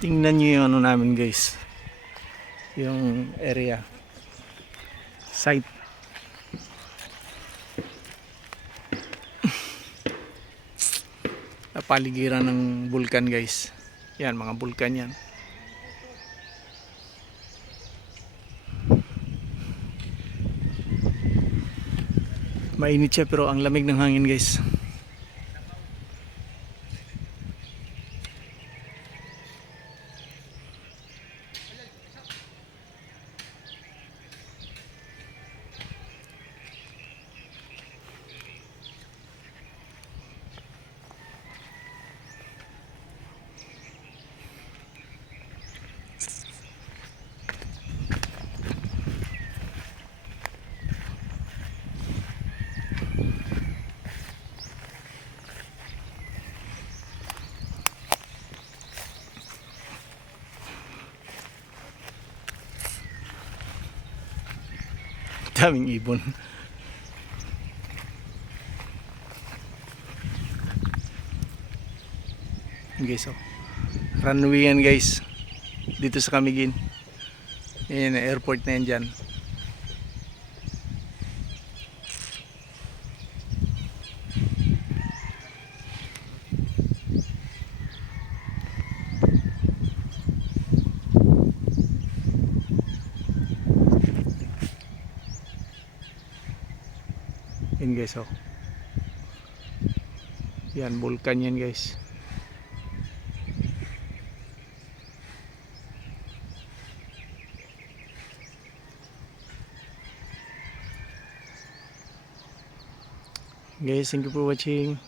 Tingnan nyo yung ano namin guys, yung area site. Napaligiran ng bulkan guys. Yan, mga bulkan yan. Mainit siya pero ang lamig ng hangin guys. Daming ibon. Guys, oh. Runway yan guys. Dito sa Camiguin. Yan, airport na yan dyan. Yan guys, oh. Yan, vulkan yan guys. Guys, thank you for watching.